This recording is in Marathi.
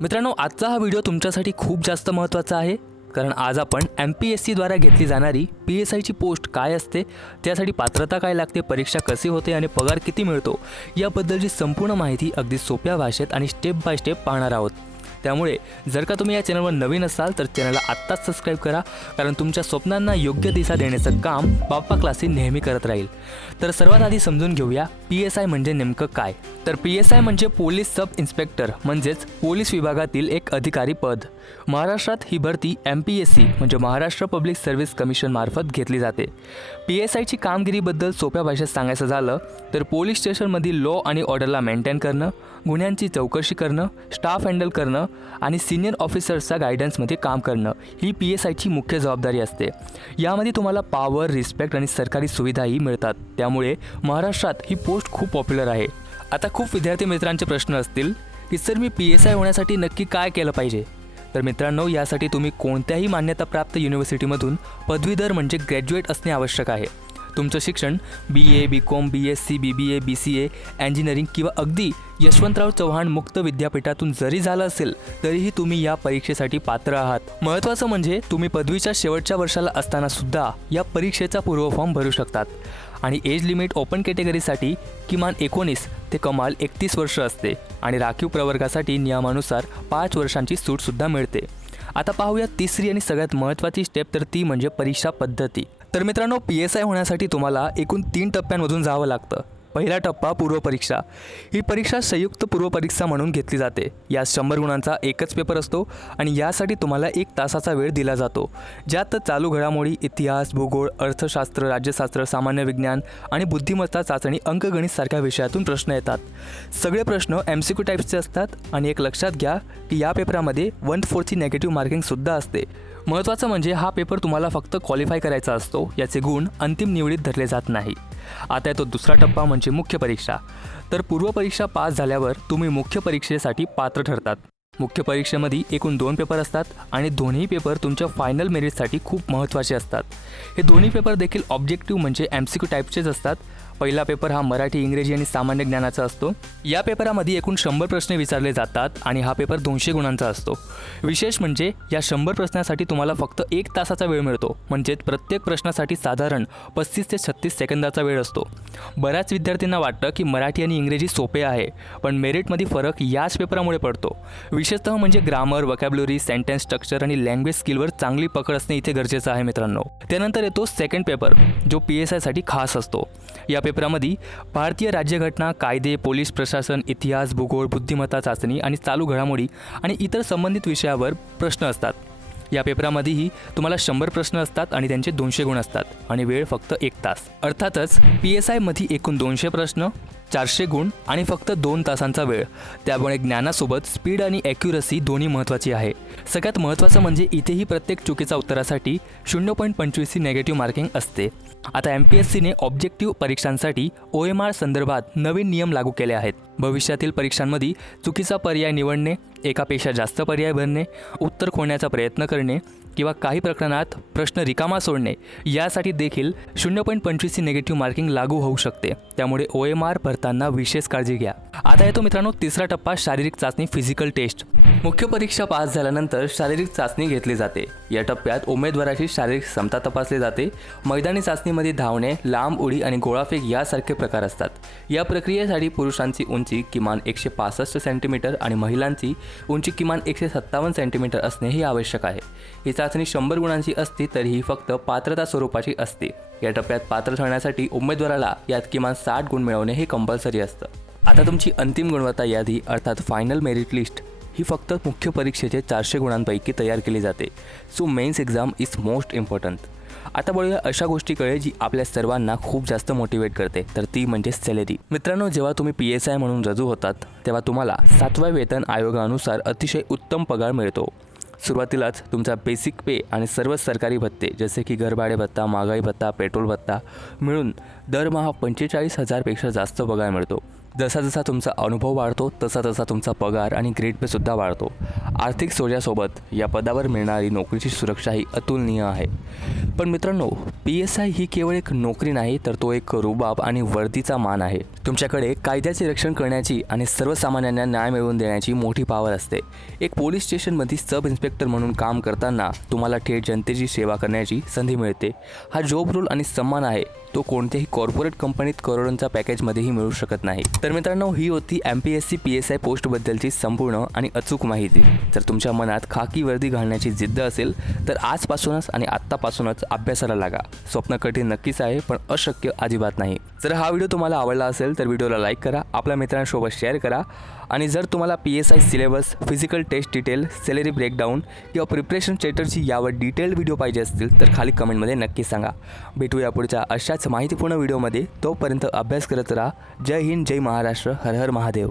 मित्रांनो, आजचा हा व्हिडिओ तुमच्यासाठी खूप जास्त महत्त्वाचा आहे, कारण आज आपण MPSC द्वारा घेतली जाणारी PSIची पोस्ट काय असते, त्यासाठी पात्रता काय लागते, परीक्षा कशी होते आणि पगार किती मिळतो याबद्दलची संपूर्ण माहिती अगदी सोप्या भाषेत आणि स्टेप बाय स्टेप पाहणार आहोत। त्यामुळे जर का तुम्ही या चॅनलवर नवीन असाल तर चॅनलला आत्ताच सबस्क्राईब करा, कारण तुमच्या स्वप्नांना योग्य दिशा देण्याचं काम बाप्पा क्लासेस नेहमी करत राहील। तर सर्वात आधी समजून घेऊया PSI म्हणजे नेमकं काय। तर PSI म्हणजे पोलीस सब इन्स्पेक्टर, म्हणजेच पोलीस विभागातील एक अधिकारी पद। महाराष्ट्रात ही भरती MPSC म्हणजे महाराष्ट्र पब्लिक सर्व्हिस कमिशन मार्फत घेतली जाते। PSIची कामगिरीबद्दल सोप्या भाषेत सांगायचं झालं तर पोलीस स्टेशनमधील लॉ आणि ऑर्डरला मेंटेन करणं, गुन्ह्यांची चौकशी करणं, स्टाफ हँडल करणं आणि सिनियर ऑफिसर्सच्या गायडन्समध्ये काम करणं ही PSIची मुख्य जबाबदारी असते। यामध्ये तुम्हाला पॉवर, रिस्पेक्ट आणि सरकारी सुविधाही मिळतात। त्यामुळे महाराष्ट्रात ही पोस्ट खूप पॉप्युलर आहे। आता खूप विद्यार्थी मित्रांचे प्रश्न असतील की सर, मी PSI होण्यासाठी नक्की काय केलं पाहिजे? तर मित्रांनो, यासाठी तुम्ही कोणत्याही मान्यताप्राप्त युनिव्हर्सिटीमधून पदवीधर म्हणजे ग्रॅज्युएट असणे आवश्यक आहे। तुमचं शिक्षण BA, BCom, BSc, BBA, BCA, engineering किंवा अगदी यशवंतराव चव्हाण मुक्त विद्यापीठातून जरी झालं असेल तरीही तुम्ही या परीक्षेसाठी पात्र आहात। महत्त्वाचं म्हणजे तुम्ही पदवीच्या शेवटच्या वर्षाला असताना सुद्धा या परीक्षेचा पूर्व फॉर्म भरू शकतात आणि एज लिमिट ओपन कॅटेगरीसाठी किमान 19 ते कमाल 31 वर्ष असते आणि राखीव प्रवर्गासाठी नियमानुसार 5 वर्षांची सूटसुद्धा मिळते। आता पाहूया तिसरी आणि सगळ्यात महत्त्वाची स्टेप, तर ती म्हणजे परीक्षा पद्धती। तर मित्रांनो, PSI होण्यासाठी तुम्हाला एकूण 3 टप्प्यांमधून जावं लागतं। पहिला टप्पा पूर्वपरीक्षा। ही परीक्षा संयुक्त पूर्वपरीक्षा म्हणून घेतली जाते। यात 100 गुणांचा एकच पेपर असतो आणि यासाठी तुम्हाला 1 तासाचा वेळ दिला जातो, ज्यात चालू घडामोडी, इतिहास, भूगोल, अर्थशास्त्र, राज्यशास्त्र, सामान्य विज्ञान आणि बुद्धिमत्ता चाचणी, अंकगणित सारख्या विषयातून प्रश्न येतात। सगळे प्रश्न MCQ टाईप्सचे असतात आणि एक लक्षात घ्या की या पेपरामध्ये 1/4ची नेगेटिव्ह मार्किंगसुद्धा असते। महत्त्वाचं म्हणजे हा पेपर तुम्हाला फक्त क्वालिफाय करायचा असतो, याचे गुण अंतिम निवडीत धरले जात नाही। आता येतो दुसरा टप्पा म्हणजे मुख्य परीक्षा। तर पूर्वपरीक्षा पास झाल्यावर तुम्ही मुख्य परीक्षेसाठी पात्र ठरतात। मुख्य परीक्षेमध्ये एकूण 2 पेपर असतात आणि दोन्ही पेपर तुमच्या फायनल मेरिटसाठी खूप महत्त्वाचे असतात। हे दोन्ही पेपर देखील ऑब्जेक्टिव्ह म्हणजे MCQ टाईपचेच असतात। पहिला पेपर हा मराठी, इंग्रजी आणि सामान्य ज्ञानाचा असतो। या पेपरामध्ये एकूण 100 प्रश्न विचारले जातात आणि हा पेपर 200 गुणांचा असतो। विशेष म्हणजे या 100 प्रश्नासाठी तुम्हाला फक्त 1 तासाचा वेळ मिळतो, म्हणजेच प्रत्येक प्रश्नासाठी साधारण 35 ते 36 सेकंदाचा वेळ असतो। बऱ्याच विद्यार्थ्यांना वाटतं की मराठी आणि इंग्रजी सोपे आहे, पण मेरिटमध्ये फरक याच पेपरामुळे पडतो। विशेषतः म्हणजे ग्रामर, व्होकॅब्युलरी, सेंटेन्स स्ट्रक्चर आणि लँग्वेज स्किलवर चांगली पकड असणे इथे गरजेचं आहे मित्रांनो। त्यानंतर येतो सेकंड पेपर, जो PSIसाठी खास असतो। या पेपरामध्ये भारतीय राज्यघटना, कायदे, पोलीस प्रशासन, इतिहास, भूगोल, बुद्धिमत्ता चाचणी आणि चालू घडामोडी आणि इतर संबंधित विषयावर प्रश्न असतात। या पेपरामध्येही तुम्हाला 100 प्रश्न असतात आणि त्यांचे 200 गुण असतात आणि वेळ फक्त 1 तास। अर्थातच PSIमध्ये एकूण 200 प्रश्न, 400 गुण आणि फक्त 2 तासांचा वेळ। त्यामुळे ज्ञानासोबत स्पीड आणि ॲक्युरसी दोन्ही महत्त्वाची आहे। सगळ्यात महत्त्वाचं म्हणजे इथेही प्रत्येक चुकीच्या उत्तरासाठी 0.25ची नेगेटिव्ह मार्किंग असते। आता MPSCने ऑब्जेक्टिव्ह परीक्षांसाठी OMR संदर्भात नवीन नियम लागू केले आहेत। भविष्यातील परीक्षांमध्ये चुकीचा पर्याय निवडणे, एकापेक्षा जास्त पर्याय भरणे, उत्तर खोडण्याचा प्रयत्न करणे किंवा काही प्रकरणात प्रश्न रिकामा सोडणे यासाठी देखील 0.25ची नेगेटिव्ह मार्किंग लागू होऊ शकते। त्यामुळे OMR भरताना विशेष काळजी घ्या। आता येतो मित्रांनो तिसरा टप्पा, शारीरिक चाचणी, फिजिकल टेस्ट। मुख्य परीक्षा पास झाल्यानंतर शारीरिक चाचणी घेतली जाते। या टप्प्यात उमेदवाराची शारीरिक क्षमता तपासली जाते। मैदानी चाचणीमध्ये धावणे, लांब उडी आणि गोळाफेक यासारखे प्रकार असतात। या प्रक्रियेसाठी पुरुषांची उंची किमान 165 सेंटीमीटर आणि महिलांची उंची किमान 157 सेंटीमीटर असणे हे आवश्यक आहे। ही चाचणी 100 गुणांची असते, तरीही फक्त पात्रता स्वरूपाची असते। या टप्प्यात पात्र ठरण्यासाठी उमेदवाराला यात किमान 60 गुण मिळवणे हे कंपल्सरी असतं। आता तुमची अंतिम गुणवत्ता यादी अर्थात फायनल मेरिट लिस्ट ही फक्त मुख्य परीक्षेचे 400 गुणांपैकी तयार केली जाते। So mains exam is most important. आता बोलूया अशा गोष्टीकडे जी आपल्या सर्वांना खूप जास्त मोटिवेट करते, तर ती म्हणजे सॅलरी। मित्रांनो, जेव्हा तुम्ही PSI म्हणून रजू होतात तेव्हा तुम्हाला 7व्या वेतन आयोगानुसार अतिशय उत्तम पगार मिळतो। सुरुवातीलाच तुमचा बेसिक पे आणि सर्व सरकारी भत्ते जसे की घरभाडे भत्ता, महागाई भत्ता, पेट्रोल भत्ता मिळून दरमहा 45,000पेक्षा जास्त पगार मिळतो। जसा जसा तुमचा अनुभव वाढतो तसा तसा तुमचा पगार आणि ग्रेड पेसुद्धा वाढतो. आर्थिक सोज्यासोबत या पदावर मिळणारी नोकरीची सुरक्षा ही अतुलनीय आहे. पण मित्रांनो, PSI ही केवळ एक नोकरी नाही, तर तो एक रुबाब आणि वर्दीचा मान आहे. तुमच्याकडे कायद्याचे रक्षण करण्याची आणि सर्वसामान्यांना न्याय मिळवून देण्याची मोठी पॉवर असते. एक पोलीस स्टेशनमध्ये सब इन्स्पेक्टर म्हणून काम करताना तुम्हाला थेट जनतेची सेवा करण्याची संधी मिळते. हा जॉब रोल आणि सन्मान आहे, तो कोणत्याही कॉर्पोरेट कंपनीत करोडोंच्या पॅकेजमध्येही मिळू शकत नाही. तर मित्रांनो, ही होती MPSC PSI पोस्टबद्दलची संपूर्ण आणि अचूक माहिती. जर तुमच्या मनात खाकी वर्दी घालण्याची जिद्द असेल तर आजपासूनच आणि आत्तापासूनच अभ्यासाला लागा. स्वप्न कठीण नक्कीच आहे, पण अशक्य अजिबात नाही. जर हा व्हिडिओ तुम्हाला आवडला असेल तर व्हिडिओला लाईक करा, आपल्या मित्रांसोबत शेअर करा. आणि जर तुम्हाला PSI syllabus, physical test detail, salary breakdown किंवा प्रिपरेशन स्ट्रॅटर्जी यावर डिटेल्ड व्हिडिओ पाहिजे असतील तर खाली कमेंटमध्ये नक्की सांगा. भेटूया पुढच्या अशाच माहितीपूर्ण व्हिडिओमध्ये. तोपर्यंत अभ्यास करत राहा. जय हिंद, जय महाराष्ट्र, हर हर महादेव.